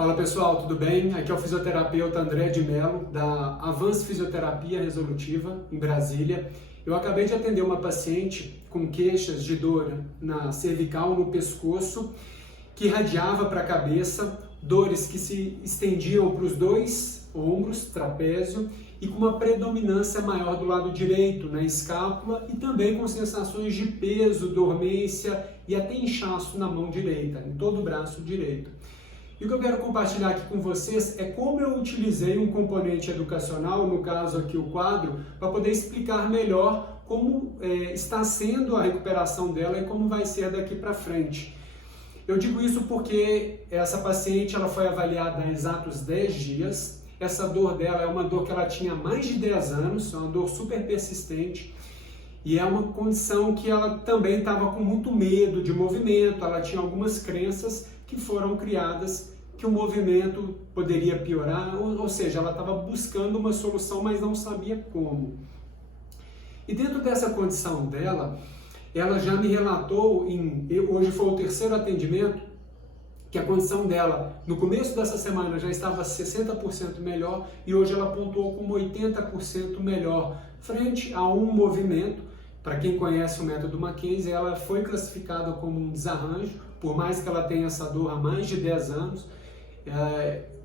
Fala pessoal, tudo bem? Aqui é o fisioterapeuta André de Mello, da Avance Fisioterapia Resolutiva, em Brasília. Eu acabei de atender uma paciente com queixas de dor na cervical, no pescoço, que irradiava para a cabeça, dores que se estendiam para os dois ombros, trapézio, e com uma predominância maior do lado direito, na escápula, e também com sensações de peso, dormência e até inchaço na mão direita, em todo o braço direito. E o que eu quero compartilhar aqui com vocês é como eu utilizei um componente educacional, no caso aqui o quadro, para poder explicar melhor como está sendo a recuperação dela e como vai ser daqui para frente. Eu digo isso porque essa paciente ela foi avaliada há exatos 10 dias. Essa dor dela é uma dor que ela tinha há mais de 10 anos, é uma dor super persistente. E é uma condição que ela também estava com muito medo de movimento, ela tinha algumas crenças que foram criadas que o movimento poderia piorar, ou seja, ela estava buscando uma solução, mas não sabia como. E dentro dessa condição dela, ela já me relatou, hoje foi o terceiro atendimento, que a condição dela, no começo dessa semana, já estava 60% melhor e hoje ela pontuou como 80% melhor, frente a um movimento. Para quem conhece o método Mackenzie, ela foi classificada como um desarranjo, por mais que ela tenha essa dor há mais de 10 anos,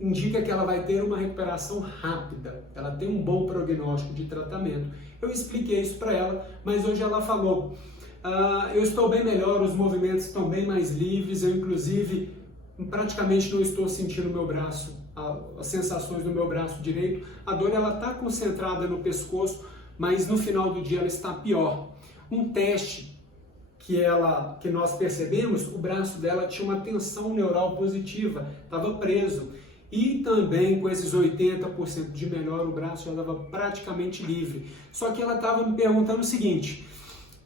indica que ela vai ter uma recuperação rápida, ela tem um bom prognóstico de tratamento. Eu expliquei isso para ela, mas hoje ela falou, eu estou bem melhor, os movimentos estão bem mais livres, eu inclusive praticamente não estou sentindo o meu braço, as sensações do meu braço direito, a dor ela está concentrada no pescoço, mas no final do dia ela está pior. Um teste que nós percebemos, o braço dela tinha uma tensão neural positiva, estava preso. E também com esses 80% de melhor, o braço já estava praticamente livre. Só que ela estava me perguntando o seguinte,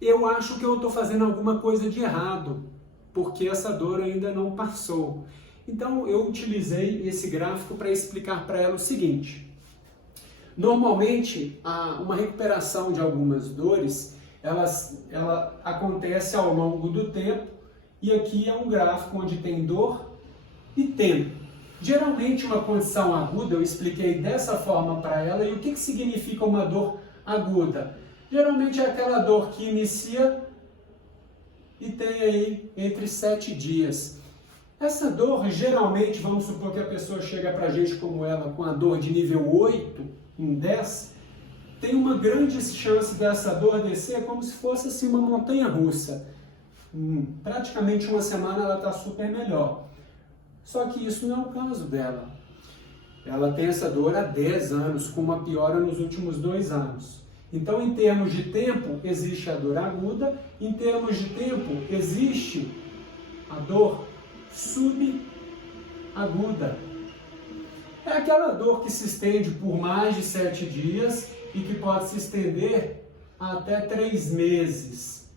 eu acho que eu estou fazendo alguma coisa de errado, porque essa dor ainda não passou. Então eu utilizei esse gráfico para explicar para ela o seguinte, normalmente uma recuperação de algumas dores, ela acontece ao longo do tempo, e aqui é um gráfico onde tem dor e tempo. Geralmente uma condição aguda, eu expliquei dessa forma para ela, e o que significa uma dor aguda? Geralmente é aquela dor que inicia e tem aí entre 7 dias. Essa dor, geralmente, vamos supor que a pessoa chega para a gente como ela, com a dor de nível 8 em 10, tem uma grande chance dessa dor descer como se fosse assim, uma montanha russa. Praticamente uma semana ela está super melhor. Só que isso não é o caso dela. Ela tem essa dor há 10 anos, com uma piora nos últimos 2 anos. Então, em termos de tempo, existe a dor aguda, em termos de tempo, existe a dor subaguda. É aquela dor que se estende por mais de 7 dias e que pode se estender até 3 meses.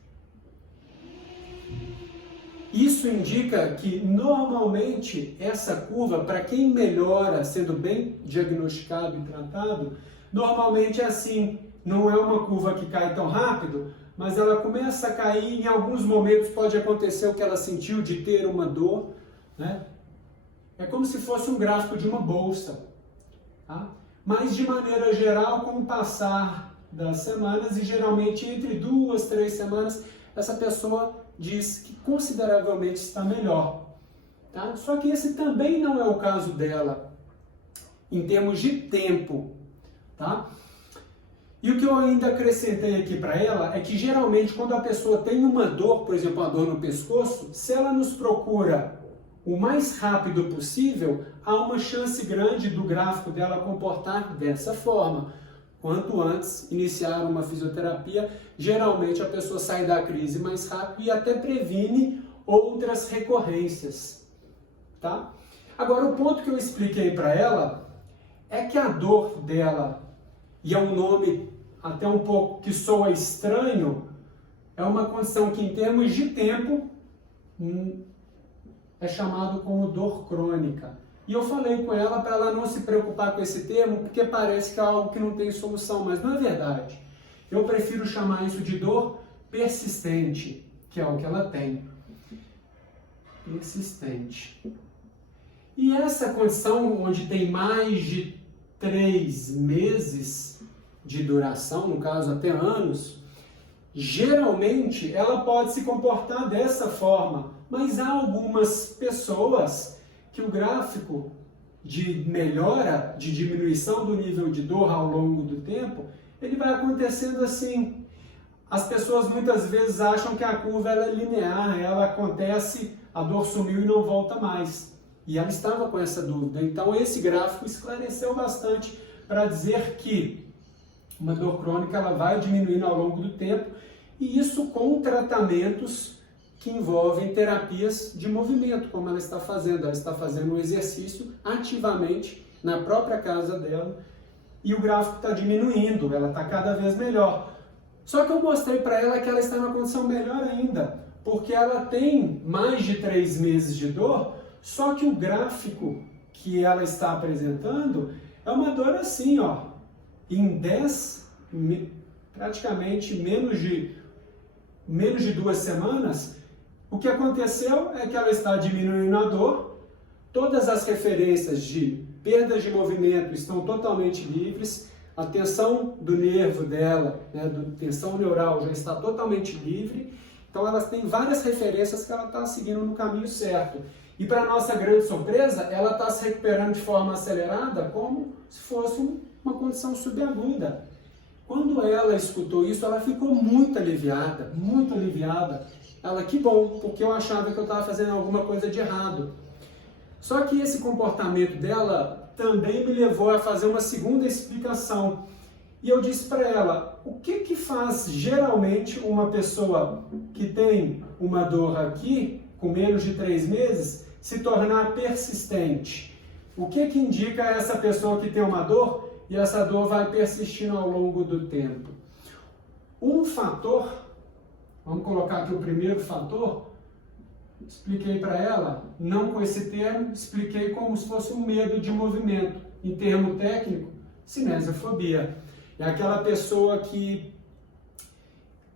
Isso indica que, normalmente, essa curva, para quem melhora sendo bem diagnosticado e tratado, normalmente é assim, não é uma curva que cai tão rápido, mas ela começa a cair, em alguns momentos pode acontecer o que ela sentiu de ter uma dor, né? É como se fosse um gráfico de uma bolsa, tá? Mas de maneira geral, com o passar das semanas, e geralmente entre 2, 3 semanas, essa pessoa diz que consideravelmente está melhor, tá? Só que esse também não é o caso dela, em termos de tempo, tá? E o que eu ainda acrescentei aqui para ela é que geralmente quando a pessoa tem uma dor, por exemplo, uma dor no pescoço, se ela nos procura o mais rápido possível, há uma chance grande do gráfico dela comportar dessa forma. Quanto antes iniciar uma fisioterapia, geralmente a pessoa sai da crise mais rápido e até previne outras recorrências, tá? Agora, o ponto que eu expliquei para ela é que a dor dela, e é um nome até um pouco que soa estranho, é uma condição que em termos de tempo é chamado como dor crônica. E eu falei com ela para ela não se preocupar com esse termo, porque parece que é algo que não tem solução, mas não é verdade. Eu prefiro chamar isso de dor persistente, que é o que ela tem. Persistente. E essa condição onde tem mais de 3 meses de duração, no caso até anos, geralmente ela pode se comportar dessa forma, mas há algumas pessoas que o gráfico de melhora, de diminuição do nível de dor ao longo do tempo, ele vai acontecendo assim. As pessoas muitas vezes acham que a curva ela é linear, ela acontece, a dor sumiu e não volta mais. E ela estava com essa dúvida. Então esse gráfico esclareceu bastante para dizer que uma dor crônica ela vai diminuindo ao longo do tempo, e isso com tratamentos que envolvem terapias de movimento, como ela está fazendo. Ela está fazendo um exercício ativamente na própria casa dela e o gráfico está diminuindo, ela está cada vez melhor. Só que eu mostrei para ela que ela está numa condição melhor ainda, porque ela tem mais de 3 meses de dor, só que o gráfico que ela está apresentando é uma dor assim, ó, em praticamente menos de 2 semanas. O que aconteceu é que ela está diminuindo a dor, todas as referências de perdas de movimento estão totalmente livres, a tensão do nervo dela, tensão neural já está totalmente livre, então ela tem várias referências que ela está seguindo no caminho certo. E para nossa grande surpresa, ela está se recuperando de forma acelerada, como se fosse uma condição subaguda. Quando ela escutou isso, ela ficou muito aliviada, muito aliviada. Ela, que bom, porque eu achava que eu estava fazendo alguma coisa de errado. Só que esse comportamento dela também me levou a fazer uma segunda explicação. E eu disse para ela, o que faz geralmente uma pessoa que tem uma dor aqui, com menos de 3 meses, se tornar persistente? O que indica essa pessoa que tem uma dor e essa dor vai persistindo ao longo do tempo? Um fator, vamos colocar aqui o primeiro fator, expliquei para ela, não com esse termo, expliquei como se fosse um medo de movimento. Em termo técnico, cinesiofobia. É aquela pessoa que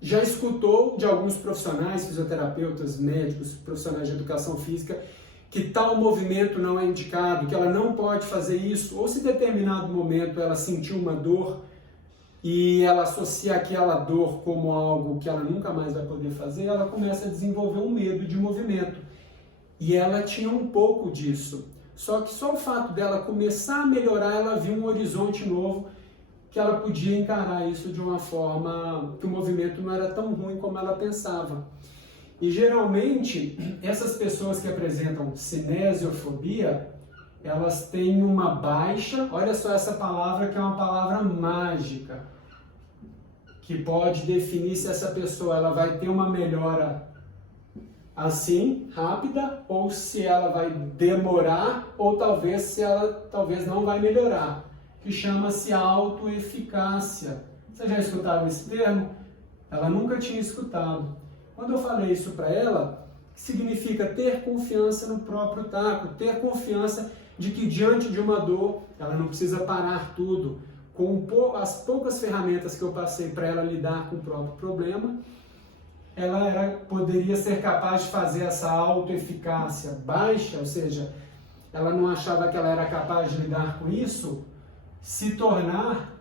já escutou de alguns profissionais, fisioterapeutas, médicos, profissionais de educação física, que tal movimento não é indicado, que ela não pode fazer isso, ou se em determinado momento ela sentiu uma dor e ela associa aquela dor como algo que ela nunca mais vai poder fazer, ela começa a desenvolver um medo de movimento. E ela tinha um pouco disso. Só que só o fato dela começar a melhorar, ela viu um horizonte novo, que ela podia encarar isso de uma forma que o movimento não era tão ruim como ela pensava. E geralmente, essas pessoas que apresentam cinesiofobia, elas têm uma baixa, olha só essa palavra que é uma palavra mágica, que pode definir se essa pessoa ela vai ter uma melhora assim, rápida, ou se ela vai demorar, ou talvez se ela não vai melhorar, que chama-se autoeficácia. Você já escutaram esse termo? Ela nunca tinha escutado. Quando eu falei isso para ela, significa ter confiança no próprio taco, ter confiança de que diante de uma dor, ela não precisa parar tudo. Com as poucas ferramentas que eu passei para ela lidar com o próprio problema, ela poderia ser capaz de fazer essa autoeficácia baixa, ou seja, ela não achava que ela era capaz de lidar com isso, se tornar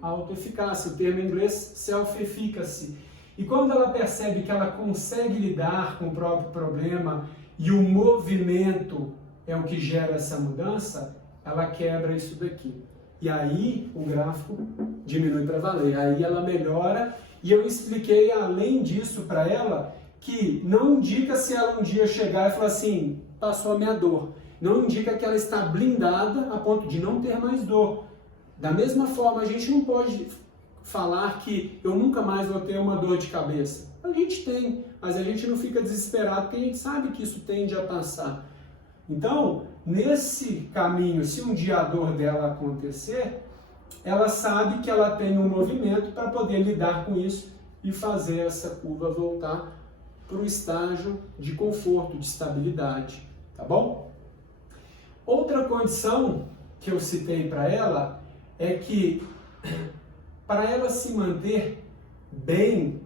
autoeficácia, o termo em inglês self-efficacy. E quando ela percebe que ela consegue lidar com o próprio problema e o movimento é o que gera essa mudança, ela quebra isso daqui. E aí o gráfico diminui para valer, aí ela melhora. E eu expliquei, além disso, para ela, que não indica se ela um dia chegar e falar assim, passou a minha dor. Não indica que ela está blindada a ponto de não ter mais dor. Da mesma forma, a gente não pode falar que eu nunca mais vou ter uma dor de cabeça. A gente tem, mas a gente não fica desesperado porque a gente sabe que isso tende a passar. Então, nesse caminho, se um dia a dor dela acontecer, ela sabe que ela tem um movimento para poder lidar com isso e fazer essa curva voltar para o estágio de conforto, de estabilidade, tá bom? Outra condição que eu citei para ela é que, para ela se manter bem,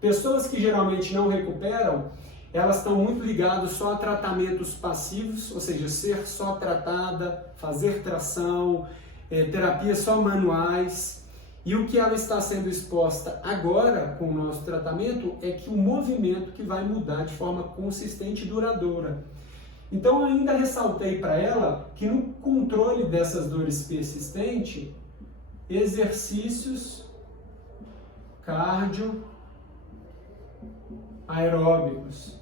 pessoas que geralmente não recuperam, elas estão muito ligadas só a tratamentos passivos, ou seja, ser só tratada, fazer tração, terapias só manuais. E o que ela está sendo exposta agora com o nosso tratamento é que o movimento que vai mudar de forma consistente e duradoura. Então eu ainda ressaltei para ela que no controle dessas dores persistentes, exercícios cardio aeróbicos.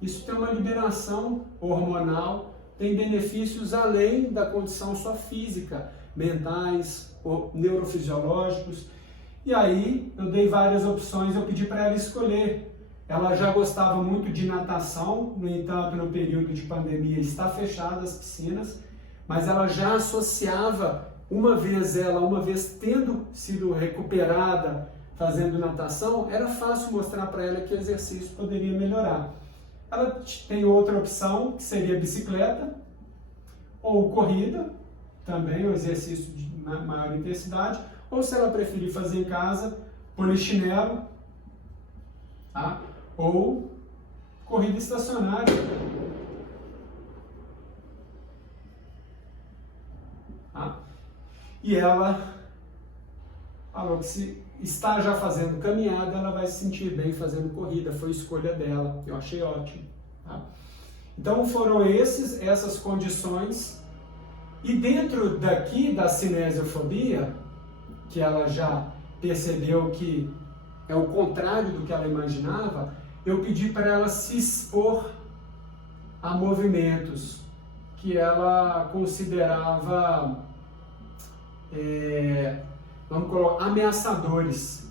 Isso tem uma liberação hormonal, tem benefícios além da condição só física, mentais ou neurofisiológicos. E aí eu dei várias opções, eu pedi para ela escolher. Ela já gostava muito de natação, no entanto, no período de pandemia está fechada as piscinas, mas ela já associava, uma vez tendo sido recuperada fazendo natação, era fácil mostrar para ela que o exercício poderia melhorar. Ela tem outra opção, que seria bicicleta ou corrida, também um exercício de maior intensidade, ou se ela preferir fazer em casa, polichinelo, tá? Ou corrida estacionária. Tá? E ela falou que se está já fazendo caminhada, ela vai se sentir bem fazendo corrida, foi escolha dela, eu achei ótimo. Tá? Então foram essas condições, e dentro daqui da cinesiofobia, que ela já percebeu que é o contrário do que ela imaginava, eu pedi para ela se expor a movimentos que ela considerava, vamos colocar, ameaçadores.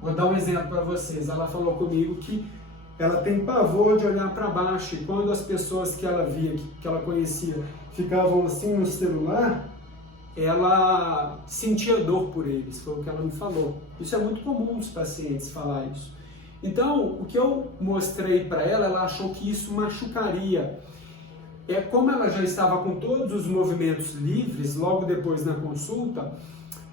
Vou dar um exemplo para vocês. Ela falou comigo que ela tem pavor de olhar para baixo, e quando as pessoas que ela via, que ela conhecia, ficavam assim no celular, ela sentia dor por eles, foi o que ela me falou. Isso é muito comum dos pacientes falar isso. Então, o que eu mostrei para ela, ela achou que isso machucaria. Como ela já estava com todos os movimentos livres, logo depois na consulta,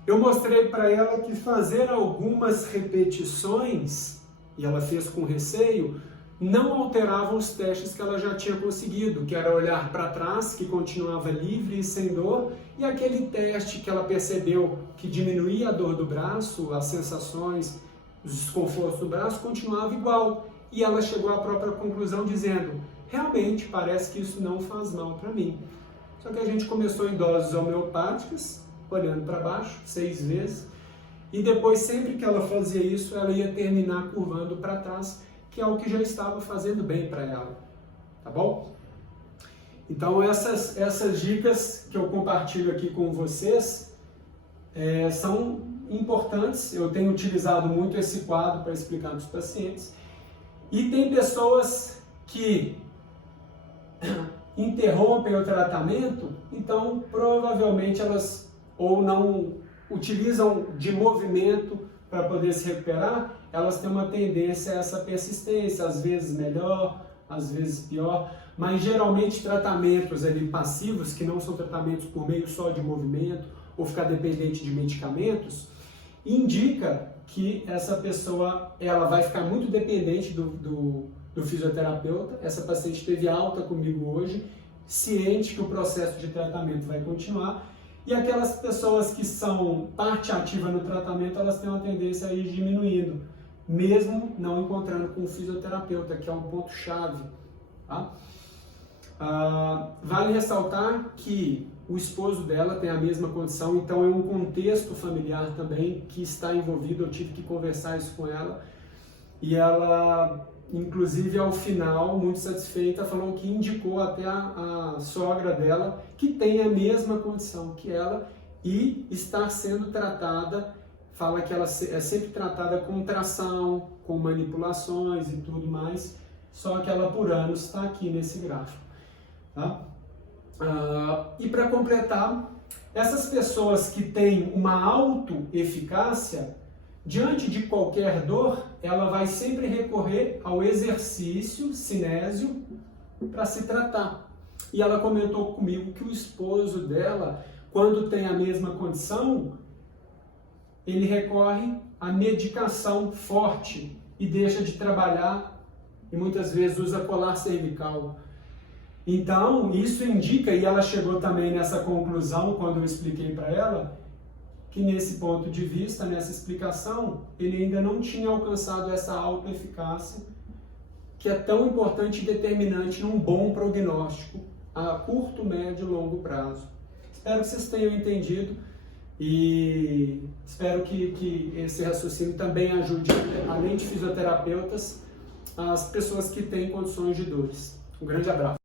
eu mostrei para ela que fazer algumas repetições, e ela fez com receio, não alteravam os testes que ela já tinha conseguido, que era olhar para trás, que continuava livre e sem dor, e aquele teste que ela percebeu que diminuía a dor do braço, as sensações, os desconfortos do braço, continuava igual. E ela chegou à própria conclusão dizendo, realmente parece que isso não faz mal para mim. Só que a gente começou em doses homeopáticas, olhando para baixo, 6 vezes, e depois sempre que ela fazia isso, ela ia terminar curvando para trás, que é o que já estava fazendo bem para ela, tá bom? Então essas dicas que eu compartilho aqui com vocês são importantes. Eu tenho utilizado muito esse quadro para explicar para os pacientes. E tem pessoas que interrompem o tratamento, então provavelmente elas ou não utilizam de movimento para poder se recuperar, elas têm uma tendência a essa persistência, às vezes melhor, às vezes pior, mas geralmente tratamentos ali passivos, que não são tratamentos por meio só de movimento ou ficar dependente de medicamentos, indica que essa pessoa ela vai ficar muito dependente do fisioterapeuta. Essa paciente teve alta comigo hoje, ciente que o processo de tratamento vai continuar, e aquelas pessoas que são parte ativa no tratamento, elas têm uma tendência a ir diminuindo, mesmo não encontrando com o fisioterapeuta, que é um ponto-chave. Tá? Vale ressaltar que o esposo dela tem a mesma condição, então é um contexto familiar também que está envolvido. Eu tive que conversar isso com ela, e ela, inclusive ao final, muito satisfeita, falou que indicou até a sogra dela, que tem a mesma condição que ela e está sendo tratada. Fala que ela é sempre tratada com tração, com manipulações e tudo mais, só que ela por anos está aqui nesse gráfico. Tá? E para completar, essas pessoas que têm uma autoeficácia, diante de qualquer dor, ela vai sempre recorrer ao exercício cinésio para se tratar. E ela comentou comigo que o esposo dela, quando tem a mesma condição, ele recorre à medicação forte e deixa de trabalhar e muitas vezes usa colar cervical. Então, isso indica, e ela chegou também nessa conclusão quando eu expliquei para ela, que nesse ponto de vista, nessa explicação, ele ainda não tinha alcançado essa autoeficácia, que é tão importante e determinante num bom prognóstico a curto, médio e longo prazo. Espero que vocês tenham entendido e espero que esse raciocínio também ajude, além de fisioterapeutas, as pessoas que têm condições de dores. Um grande abraço.